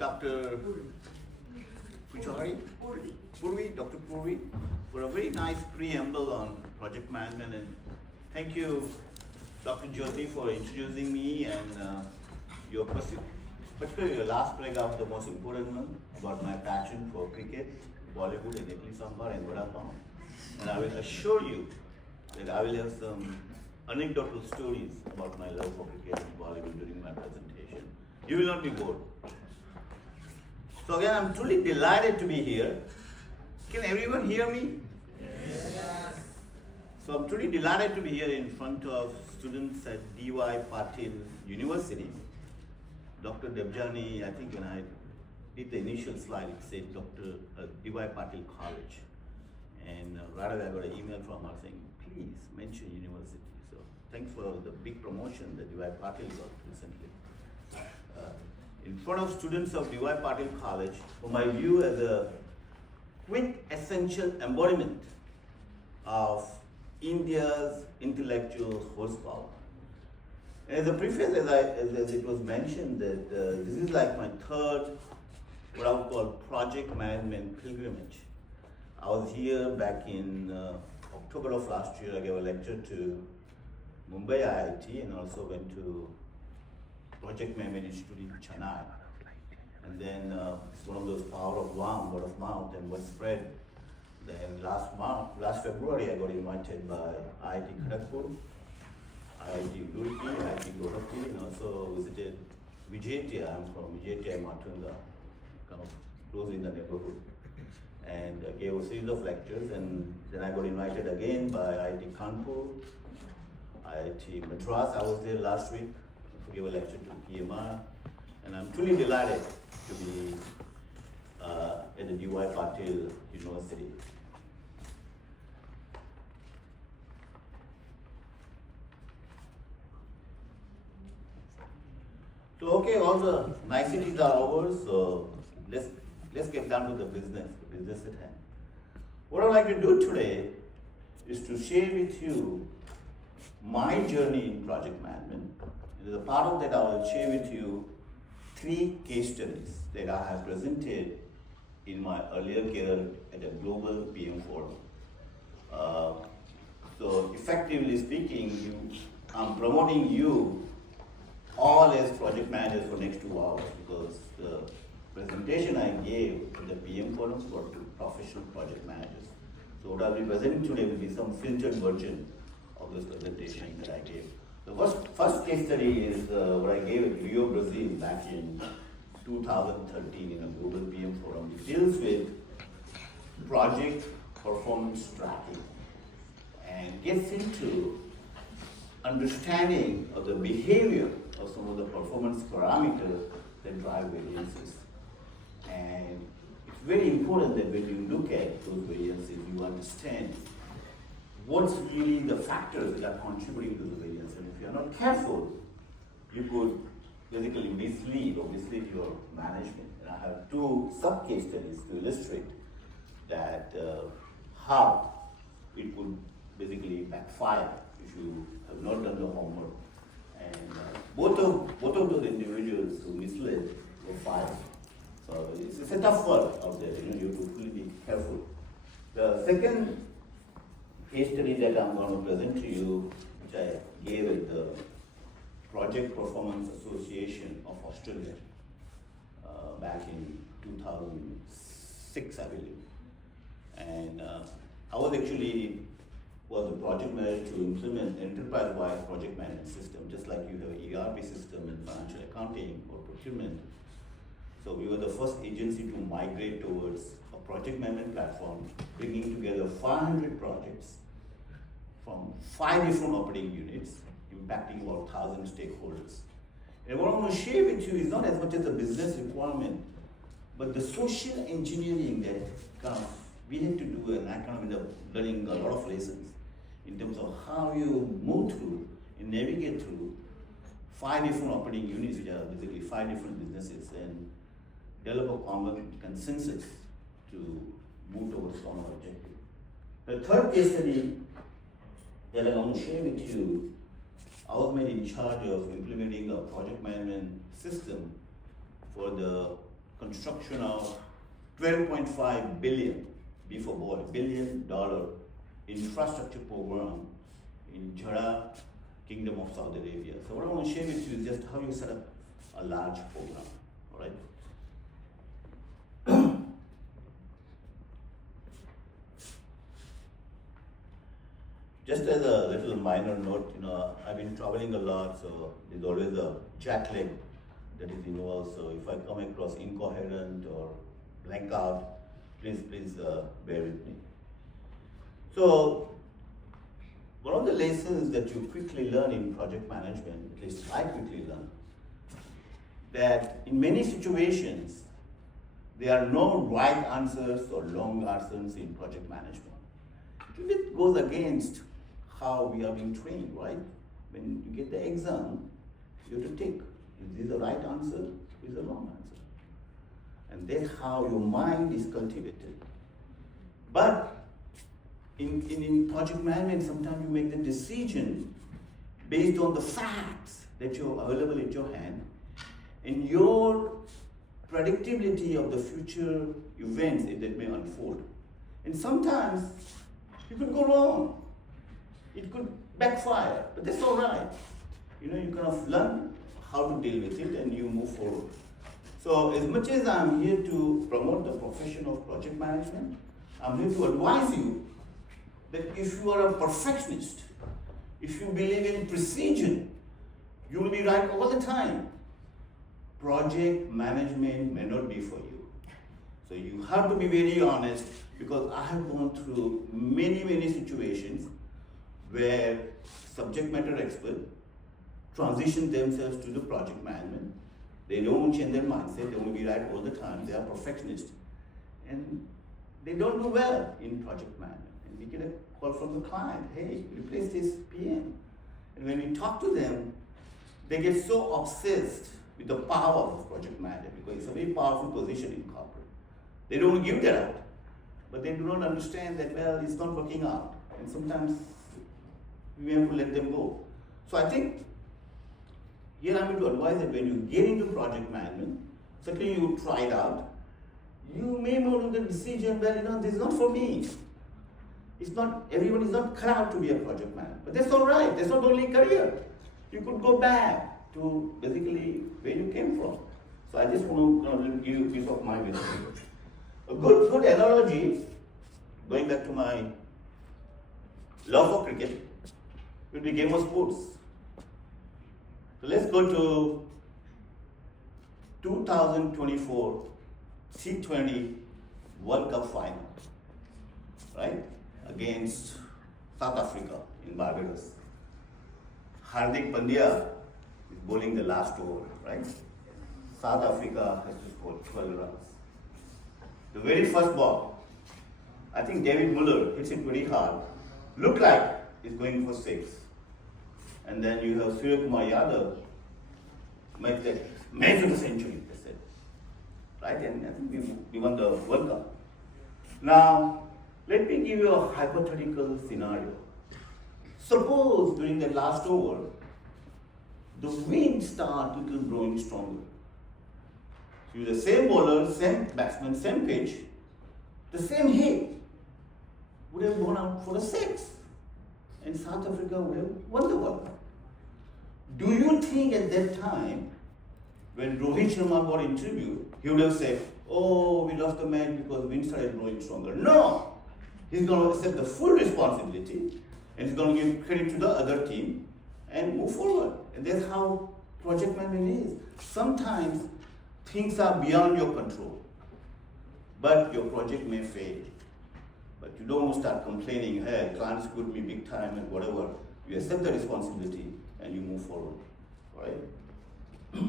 Dr. Purvi, Dr. Purvi, for a very nice preamble on project management, and thank you, Dr. Jyoti, for introducing me and your particularly your last paragraph, the most important one, about my passion for cricket, Bollywood, and Idli Sambar and Vada Pav. And I will assure you that I will have some anecdotal stories about my love for cricket and Bollywood during my presentation. You will not be bored. So again, I'm truly delighted to be here. Can everyone hear me? Yes. So I'm truly delighted to be here in front of students at D.Y. Patil University. Dr. Debjani, I think when I did the initial slide, it said Dr. D.Y. Patil College. And right away I got an email from her saying, please mention university. So thanks for the big promotion that D.Y. Patil got recently. In front of students of D.Y. Patil College, whom I view as a quintessential embodiment of India's intellectual horsepower. And as a preface, as it was mentioned, that this is like my third, what I would call project management pilgrimage. I was here back in October of last year. I gave a lecture to Mumbai IIT and also went to Project Management Institute in Chennai. And then it's one of those power of one, word of mouth, and word spread. Then last February, I got invited by IIT Kharagpur, IIT Roorkee, IIT Guwahati, and also visited Vijaytia. I'm from Vijaytia, Matunda, kind of close in the neighborhood. And gave a series of lectures, and then I got invited again by IIT Kanpur, IIT Madras. I was there last week to give a lecture to PMR, and I'm truly delighted to be at the D.Y. Patil University. So okay, all the niceties are over, so let's get down to the business at hand. What I'd like to do today is to share with you my journey in project management. As a part of that, I will share with you 3 case studies that I have presented in my earlier career at a global PM forum. So effectively speaking, I'm promoting you all as project managers for next 2 hours, because the presentation I gave at the PM forums were to professional project managers. So what I'll be presenting today will be some filtered version of this presentation that I gave. The first case study is what I gave at Rio, Brazil back in 2013 in a global PM forum. It deals with project performance tracking and gets into understanding of the behavior of some of the performance parameters that drive variances. And it's very important that when you look at those variances, you understand what's really the factors that are contributing to the variance. And if you're not careful, you could basically mislead your management. And I have 2 sub-case studies to illustrate that how it would basically backfire if you have not done the homework. And both of those individuals who misled were fired. So it's a tough world out there. You have to really be careful. The second case study that I'm going to present to you, which I gave at the Project Performance Association of Australia back in 2006, I believe. And I was the project manager to implement enterprise-wide project management system, just like you have an ERP system in financial accounting or procurement. So we were the first agency to migrate towards a project management platform, bringing together 500 projects from 5 different operating units, impacting about 1,000 stakeholders. And what I'm going to share with you is not as much as a business requirement, but the social engineering that we had to do, and I ended up learning a lot of lessons in terms of how you move through and navigate through 5 different operating units, which are basically 5 different businesses, and develop a common consensus to move towards common objective. The third case study that I'm going to share with you, I was made in charge of implementing a project management system for the construction of $12.5 billion, before boy, $1 billion infrastructure program in Jeddah, Kingdom of Saudi Arabia. So what I want to share with you is just how you set up a large program, all right? Just as a little minor note, I've been traveling a lot, so there's always a jet lag that is involved. So if I come across incoherent or blank out, please bear with me. So one of the lessons that you quickly learn in project management, at least I quickly learned, that in many situations, there are no right answers or wrong answers in project management. It goes against how we are being trained, right? When you get the exam, you have to take, is this the right answer, is the wrong answer? And that's how your mind is cultivated. But in project management, sometimes you make the decision based on the facts that are available at your hand, and your predictability of the future events that may unfold. And sometimes you could go wrong. It could backfire, but that's all right. You kind of learn how to deal with it and you move forward. So as much as I'm here to promote the profession of project management, I'm here to advise you that if you are a perfectionist, if you believe in precision, you will be right all the time. Project management may not be for you. So you have to be very honest, because I have gone through many situations where subject matter experts transition themselves to the project management. They don't change their mindset, they want to be right all the time, they are perfectionists. And they don't do well in project management. And we get a call from the client, hey, replace this PM. And when we talk to them, they get so obsessed with the power of project management, because it's a very powerful position in corporate. They don't give that out, but they do not understand that, well, it's not working out. And sometimes we have to let them go. So I think here I'm going to advise that when you get into project management, certainly you try it out, you may make the decision, well, this is not for me. It's not, everyone is not cut out to be a project manager. But that's all right, that's not the only career. You could go back to basically where you came from. So I just want to give you a piece of my wisdom. A good analogy, going back to my love for cricket, will be game of sports. So let's go to 2024 T20 World Cup final, right? Against South Africa in Barbados. Hardik Pandya is bowling the last over, right? South Africa has to score 12 runs. The very first ball, I think David Muller hits it pretty hard. Looked like he's going for 6. And then you have Surya Kumar Yadav make the major century, they said. Right? And I think we won the World Cup. Now, let me give you a hypothetical scenario. Suppose during the last over, the wind starts little growing stronger. So the same bowler, same batsman, same pitch, the same hit would have gone out for a 6. And South Africa would have won the World Cup. Do you think at that time, when Rohit Sharma got interviewed, he would have said, oh, we lost the match because wind started blowing stronger? No! He's going to accept the full responsibility and he's going to give credit to the other team and move forward. And that's how project management is. Sometimes things are beyond your control, but your project may fail. But you don't start complaining, hey, clients screwed me big time and whatever. You accept the responsibility and you move forward, right?